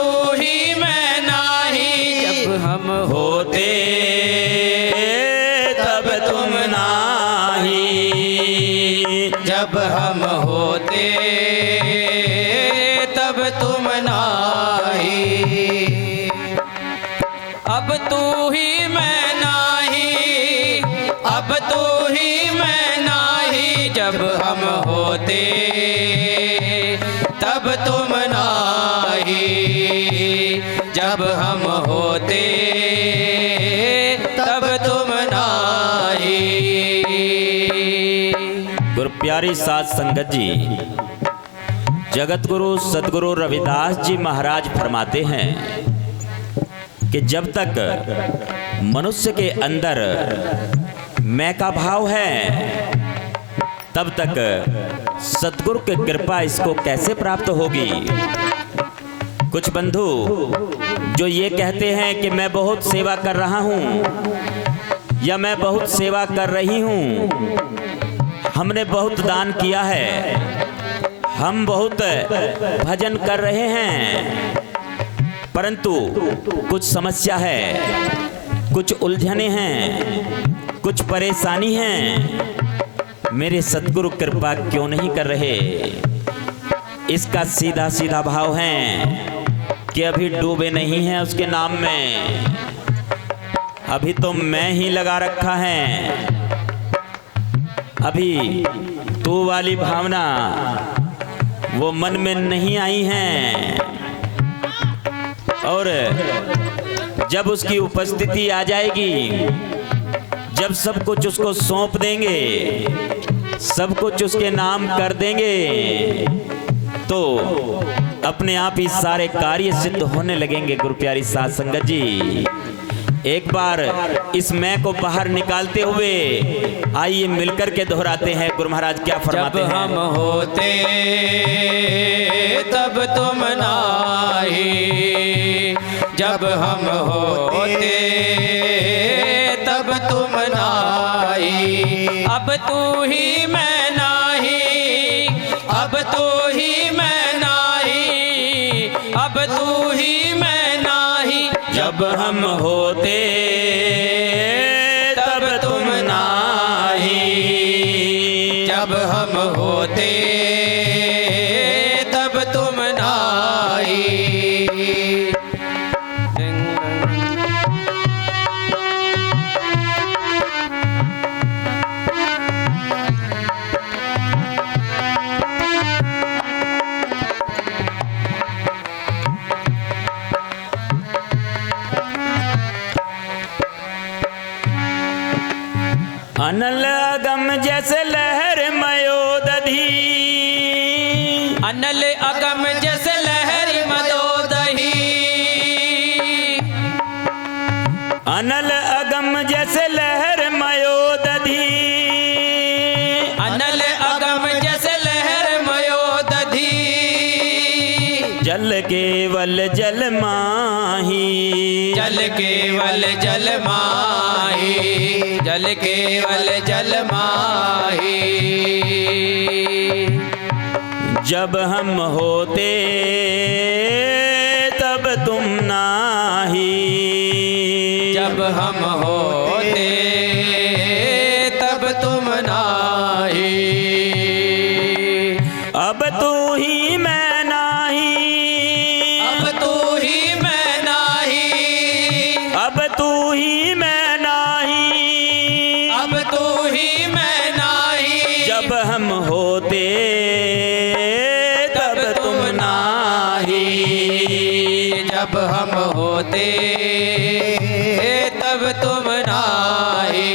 तू ही मैं नाही, जब हम होते तब तुम नाही, जब हम होते तब तुम नाही। अब तू ही मैं नाही, अब तू ही मैं नाही, जब हम होते तब तुम नाही, जब हम होते तब तुम नाही। गुरु प्यारी साध संगत जी, जगत गुरु सदगुरु रविदास जी महाराज फरमाते हैं कि जब तक मनुष्य के अंदर मैं का भाव है, तब तक सतगुरु की कृपा इसको कैसे प्राप्त होगी। कुछ बंधु जो ये कहते हैं कि मैं बहुत सेवा कर रहा हूँ या मैं बहुत सेवा कर रही हूँ, हमने बहुत दान किया है, हम बहुत भजन कर रहे हैं, परंतु कुछ समस्या है, कुछ उलझने हैं, कुछ परेशानी हैं, मेरे सतगुरु कृपा क्यों नहीं कर रहे। इसका सीधा सीधा भाव है कि अभी डूबे नहीं हैं उसके नाम में, अभी तो मैं ही लगा रखा है, अभी तू वाली भावना वो मन में नहीं आई है। और जब उसकी उपस्थिति आ जाएगी, जब सब कुछ उसको सौंप देंगे, सब कुछ उसके नाम कर देंगे, तो अपने आप ही सारे कार्य सिद्ध होने लगेंगे। गुरु प्यारी साध संगत जी, एक बार इस मैं को बाहर निकालते हुए आइए मिलकर के दोहराते हैं। गुरु महाराज क्या फरमाते हैं। जब हम होते तब तुम नाही, जब हम होते तब तुम नाही, अब तू ही मैं नाही, अब तू ही मैं नाही, अब तू ही मैं नाही, जब हम होते तब तुम नाही, जब हम होते तब तुम नाही। अनल अगम जैसे लहर मयोदधी, अनल अगम जैसे लहर मदोदही, अनल अगम जैसे लहर मयोदधी, अनल अगम जैसे लहर मयोदधी, जल केवल जल माही, जल केवल जल माही, जल केवल जल माही, जब हम होते तब तुम नाही, जब हम होते तब तुम नाही, अब तू ही मैं नाही, अब तू ही मैं नाही, अब तू ही मैं नाही, अब तू ही मैं नाही, जब हम होते तब तुम नाही, जब हम होते तब तुम नाही,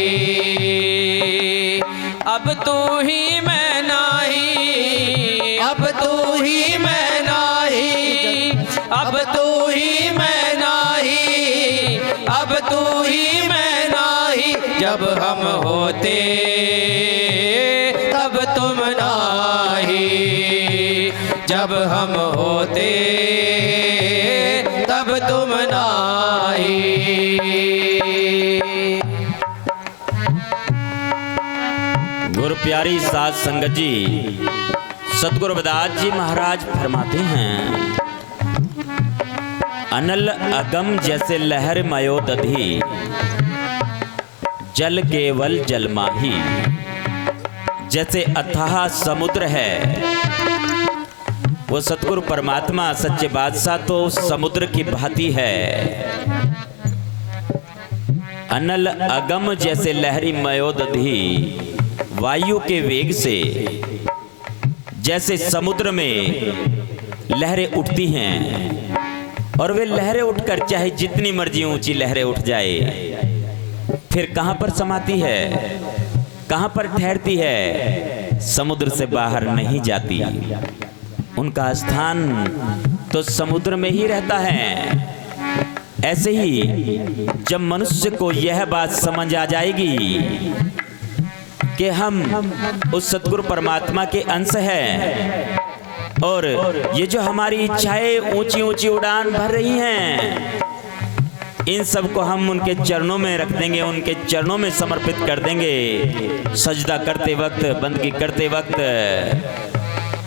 अब तू ही मैं नाही, अब तू ही मैं नाही, अब तू ही मैं नाही, अब तू ही मैं नाही, जब हम होते तब तुम नाही, जब हम होते तब तुम नाही। गुरु प्यारी साध संगत जी, सतगुरु रविदास जी महाराज फरमाते हैं अनल अगम जैसे लहर मयो दधी, जल केवल जल माही। जैसे अथाह समुद्र है, वो सतगुरु परमात्मा सच्चे बादशाह तो समुद्र की भांति है। अनल अगम जैसे लहरी मयोदधी, वायु के वेग से जैसे समुद्र में लहरें उठती हैं, और वे लहरें उठकर चाहे जितनी मर्जी ऊंची लहरें उठ जाए, फिर कहां पर समाती है, कहां पर ठहरती है? समुद्र से बाहर नहीं जाती। उनका स्थान तो समुद्र में ही रहता है। ऐसे ही जब मनुष्य को यह बात समझ आ जाएगी कि हम उस सतगुरु परमात्मा के अंश हैं, और ये जो हमारी इच्छाएं ऊंची ऊंची उड़ान भर रही हैं, इन सब को हम उनके चरणों में रख देंगे, उनके चरणों में समर्पित कर देंगे सजदा करते वक्त, बंदगी करते वक्त,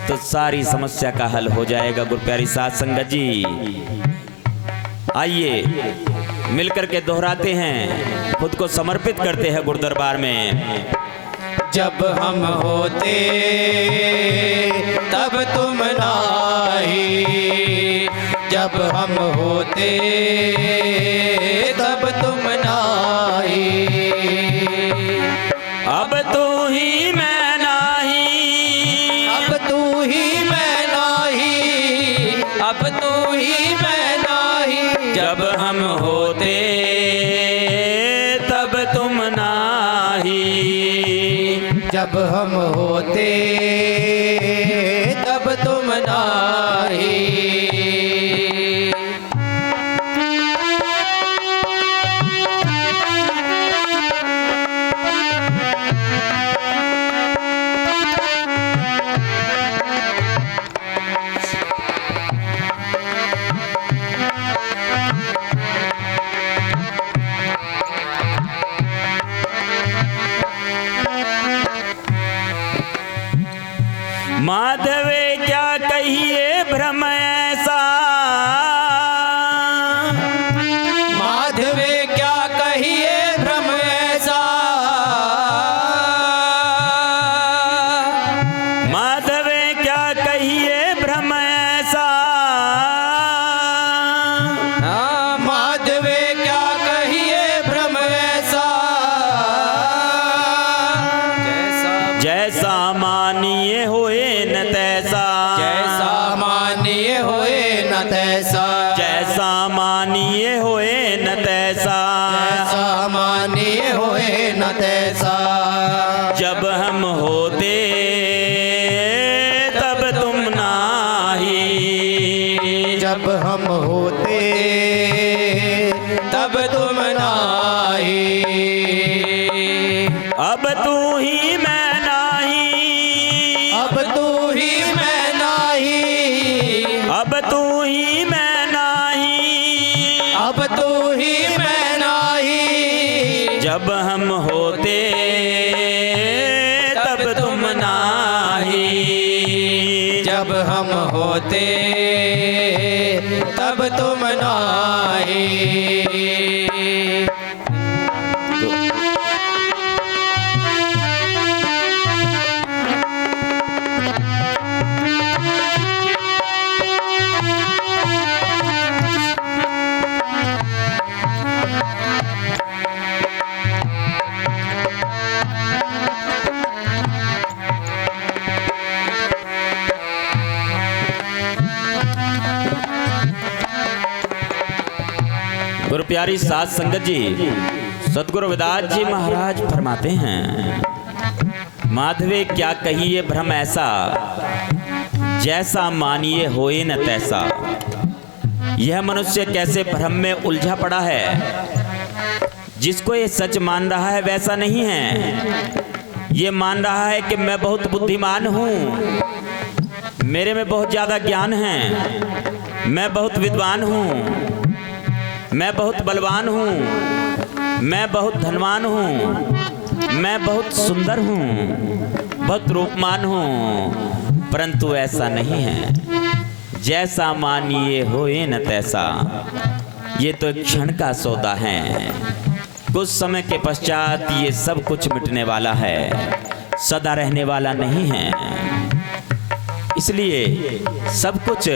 तो सारी समस्या का हल हो जाएगा। गुरु प्यारी साध संगत जी, आइए मिलकर के दोहराते हैं, खुद को समर्पित करते हैं गुरु दरबार में। जब हम होते तब तुम नाही, जब हम होते तब तुम नाही। अब तू ही मैं नाही, अब तू ही मैं नाही, अब तू ही मैं नाही। जब हम होते तब तुम नाही, जब हम होते तब तुम नाही। माधवे क्या कहिए भ्रम ऐसा, माधवे क्या कहिए भ्रम ऐसा, माधवे क्या कहिए भ्रम ऐसा, माधवे क्या कहिए भ्रम ऐसा। जैसा मानिए होए न तैसा, जैसा मानिए होए न तैसा, जैसा मानिए होए न तैसा, जैसा मानिए होए न तैसा। जब हम होते तब तुम नाही, जब हम होते तब तुम नाही। अब तू ही मैं नाही, अब तू ही मैं नाही, अब तू ही मैं नाही, अब तू ही मैं नाही। जब हम होते तब तुम नाही, जब हम होते तब तुम नाही। गुरु प्यारी साध संगत जी, सतगुरु रविदास जी महाराज फरमाते हैं, माधवे क्या कहिए भ्रम ऐसा, जैसा मानिए होए न तैसा। यह मनुष्य कैसे भ्रम में उलझा पड़ा है, जिसको ये सच मान रहा है वैसा नहीं है। ये मान रहा है कि मैं बहुत बुद्धिमान हूँ, मेरे में बहुत ज़्यादा ज्ञान है, मैं बहुत विद्वान हूँ, मैं बहुत बलवान हूँ, मैं बहुत धनवान हूँ, मैं बहुत सुंदर हूँ, बहुत रूपमान हूँ, परंतु ऐसा नहीं है। जैसा मानिए होए न तैसा, ये तो एक क्षण का सौदा है। कुछ समय के पश्चात ये सब कुछ मिटने वाला है, सदा रहने वाला नहीं है। इसलिए सब कुछ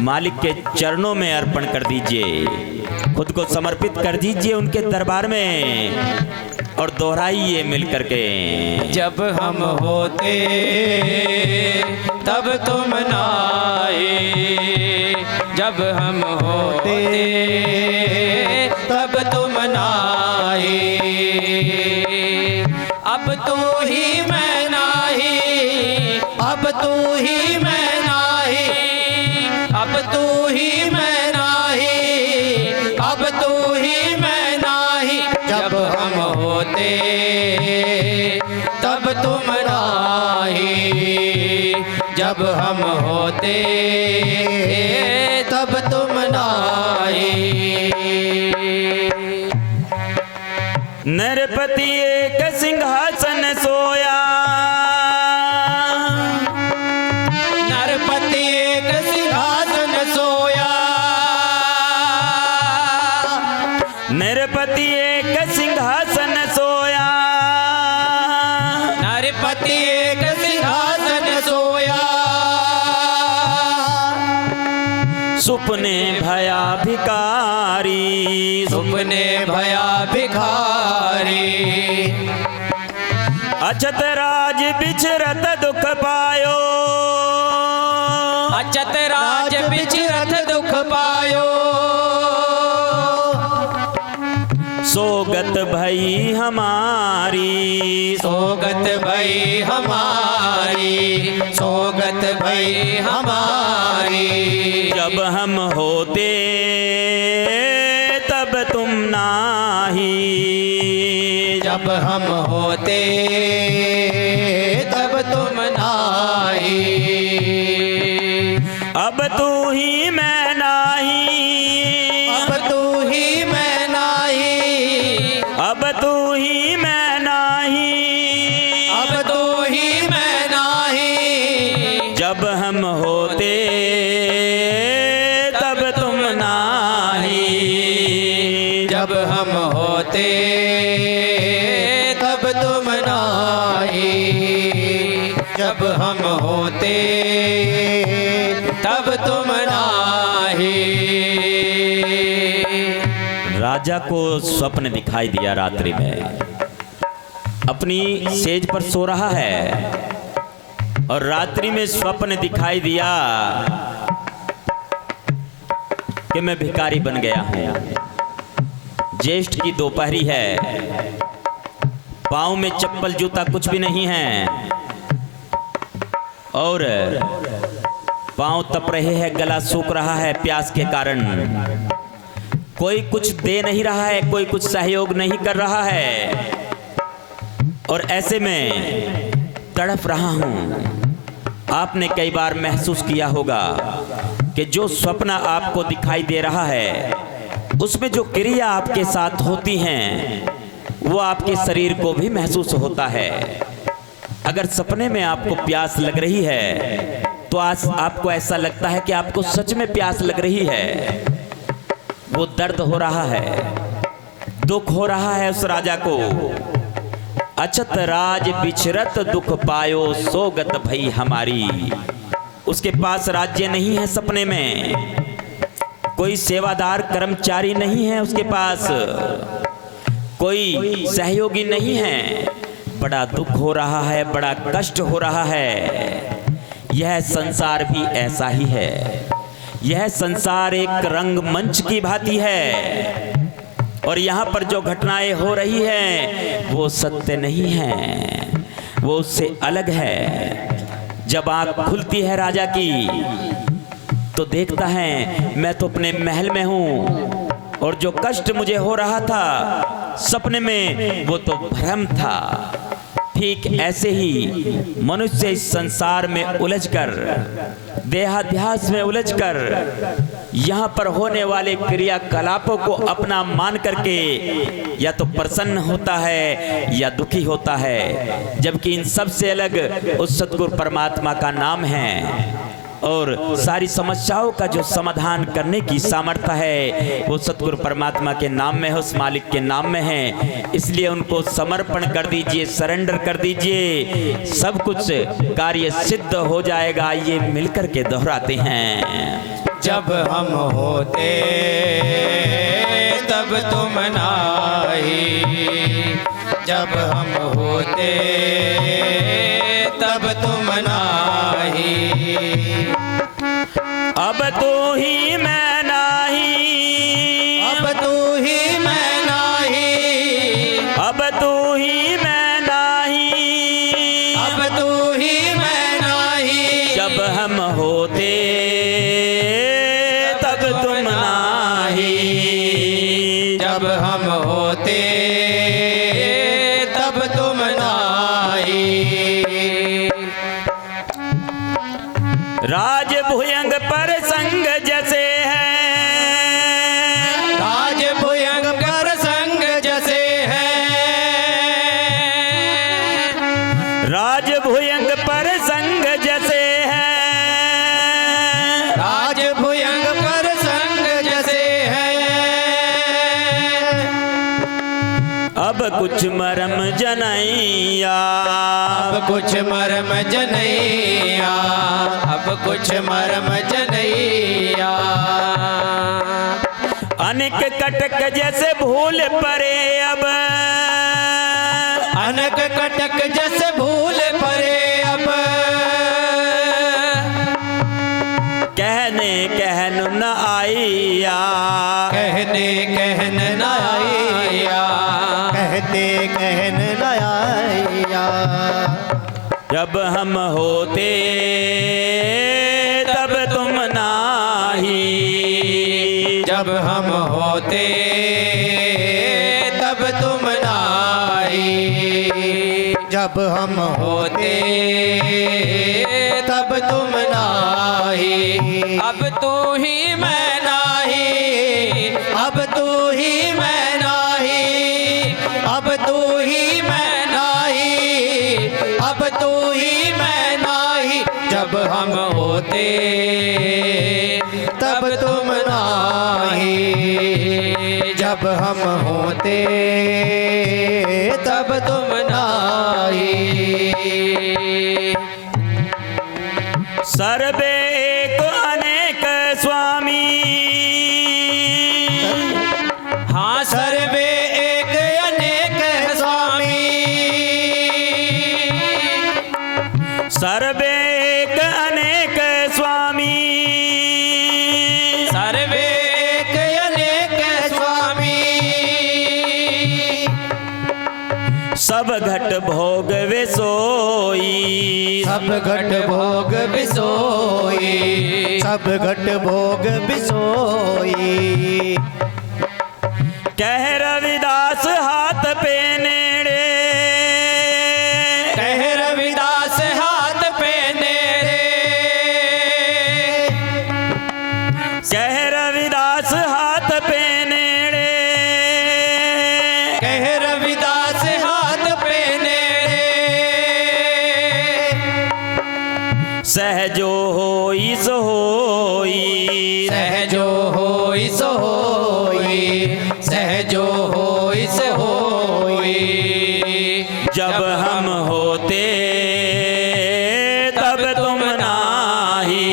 मालिक के चरणों में अर्पण कर दीजिए, खुद को समर्पित कर दीजिए उनके दरबार में और दोहराइए मिल करके। जब हम होते तब तुम ना आए, जब हम होते तब तुम ना आए। अब तू ही मैं नाही, अब तू ही मैं नाही, अब तू ही मैं नाही, अब तू ही मैं नाही। जब हम होते तब तुम नाही, जब हम होते तब तुम नाही। नरपति एक सिंहासन सोया, नरपति एक सिंहासन सोया, नरपति एक सिंहासन सोया, नरपति एक सिंहासन सोया। सुपने भया भिकारी, सुपने भया भिखारी, अछत राज बिछरत दुख पायो, अचत राज बिचरत दुख पायो। सोगत भई हमारी, सोगत भई हमारी, सोगत भई हमारी। जब हम होते तब तुम नाही, जब हम होते तब तुम नाही। अब तू ही मैं नाही, अब तू ही मैं नाही, अब तू ही मैं नाही, अब तू ही मैं नाही। जब हम होते तब तुम नाही, जब हम होते तब तुम नाही, जब हम होते तब तुम नाही। राजा को स्वप्न दिखाई दिया रात्रि में। अपनी सेज पर सो रहा है और रात्रि में स्वप्न दिखाई दिया कि मैं भिखारी बन गया हूं। ज्येष्ठ की दोपहरी है, पाँव में चप्पल जूता कुछ भी नहीं है और पाँव तप रहे हैं, गला सूख रहा है प्यास के कारण। कोई कुछ दे नहीं रहा है, कोई कुछ सहयोग नहीं कर रहा है और ऐसे में तड़प रहा हूं। आपने कई बार महसूस किया होगा कि जो स्वप्न आपको दिखाई दे रहा है उसमें जो क्रिया आपके साथ होती हैं वो आपके शरीर को भी महसूस होता है। अगर सपने में आपको प्यास लग रही है तो आज आपको ऐसा लगता है कि आपको सच में प्यास लग रही है। वो दर्द हो रहा है, दुख हो रहा है उस राजा को। अछत राज बिछरत दुख पायो, सोगत भई हमारी। उसके पास राज्य नहीं है, सपने में कोई सेवादार कर्मचारी नहीं है, उसके पास कोई सहयोगी नहीं है। बड़ा दुख हो रहा है, बड़ा कष्ट हो रहा है। यह संसार भी ऐसा ही है। यह संसार एक रंगमंच की भांति है और यहाँ पर जो घटनाएं हो रही हैं वो सत्य नहीं है, वो उससे अलग है। जब आँख खुलती है राजा की तो देखता है मैं तो अपने महल में हूँ और जो कष्ट मुझे हो रहा था सपने में वो तो भ्रम था। ठीक ऐसे ही मनुष्य इस संसार में उलझकर, देहाध्यास में उलझकर यहाँ पर होने वाले क्रियाकलापों को अपना मान करके या तो प्रसन्न होता है या दुखी होता है, जबकि इन सब से अलग उस सतगुरु परमात्मा का नाम है। और सारी समस्याओं का जो समाधान करने की सामर्थ्य है वो सतगुरु परमात्मा के नाम में है, उस मालिक के नाम में है। इसलिए उनको समर्पण कर दीजिए, सरेंडर कर दीजिए, सब कुछ कार्य सिद्ध हो जाएगा। ये मिलकर के दोहराते हैं। जब हम होते तब तुम नाही, जब हम होते तब तुम नाही। अब तू ही मैं नाही, अब तू ही मैं नाही, अब तू ही मैं नाही, अब तू ही मैं नाही। जब हम होते तब तुम नाही, जब हम होते तब तुम नाही। राज भुयंग पर संग जैसे है, राज भुयंग पर संग जैसे है, राज भुयंग पर संग जैसे है, राज भुयंग पर संग जैसे है। अब कुछ मरम जनैया, अब कुछ मरम जनैया, अब कुछ मरम जनैया। अनेक कटक जैसे भूल परे अब, अनक कटक जैसे भूल परे अब, कहने कहन न आइया, कहने कहन न आइया, कहते कहन न आइया। जब हम होते तब तुम नाही, जब हम होते तब तुम नाही, जब हम होते तब तुम नाही। अब तू ही मैं नाही, अब तू ही मैं नाही, अब तू ही मैं नाही, अब तू ही मैं नाही। जब हम होते तब तुम नाही, जब हम होते तब तुम नाही। सर्वे एक अनेक स्वामी, हाँ सर्वे एक अनेक स्वामी, सर्वे एक अनेक स्वामी, सर्वे एक अनेक स्वामी। सब घट भोग वे सोई, सब घट भोग बिसोई, सब घट भोग बिसोई। कह रविदास हाथ पे नेड़े, कह रविदास हाथ पे नेड़े, कह रविदास हाथ पे नेड़े, कह रविदास हाथ पे नेड़े। सहजो होई सो होई, सहजो होई सो होई, सहजो होई सो होई। जब हम होते तब तुम नाही,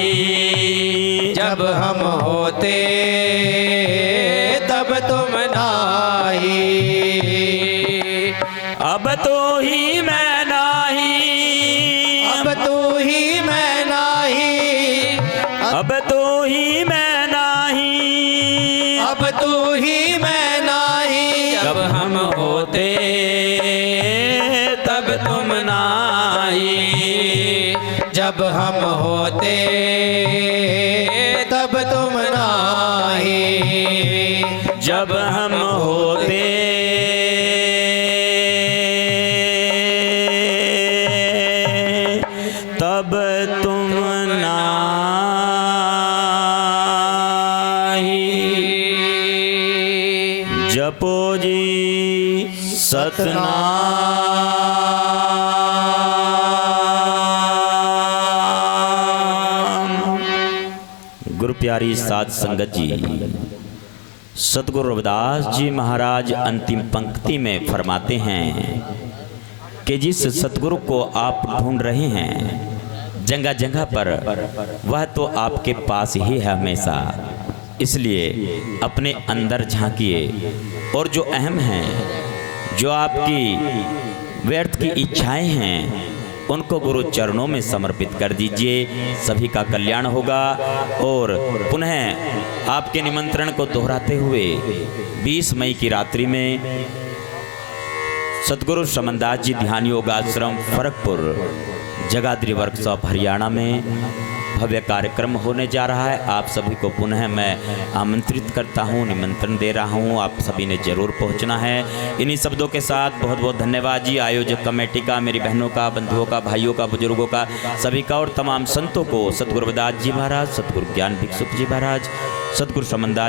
जब हम होते तब तुम नाही। अब तो ही मैं नाही, अब तू ही मैं नाही, अब तो ही मैं नाही, अब तू ही मैं नाही। जब हम होते तब तुम नाही, जब हम होते तब तुम नाही, जब हम होते तब तुम नाही। जपो जी सतनाम, साध संगत जी, सतगुरु रविदास जी महाराज अंतिम पंक्ति में फरमाते हैं कि जिस सतगुरु को आप ढूंढ रहे हैं जगह जगह पर, वह तो आपके पास ही है हमेशा। इसलिए अपने अंदर झांकिए और जो अहम हैं, जो आपकी व्यर्थ की इच्छाएं हैं, उनको गुरु चरणों में समर्पित कर दीजिए। सभी का कल्याण होगा। और पुनः आपके निमंत्रण को दोहराते हुए 20 मई की रात्रि में सतगुरु समनदास जी ध्यान योग आश्रम फरकपुर जगाधरी वर्कशॉप हरियाणा में भव्य कार्यक्रम होने जा रहा है। आप सभी को पुनः मैं आमंत्रित करता हूं, निमंत्रण दे रहा हूं। आप सभी ने जरूर पहुंचना है। इन्हीं शब्दों के साथ बहुत बहुत धन्यवाद जी, आयोजक कमेटी का, मेरी बहनों का, बंधुओं का, भाइयों का, बुजुर्गों का, सभी का और तमाम संतों को। सतगुरु रविदास जी महाराज, सतगुरु ज्ञान भिक्षुक जी महाराज, सतगुरु समनदास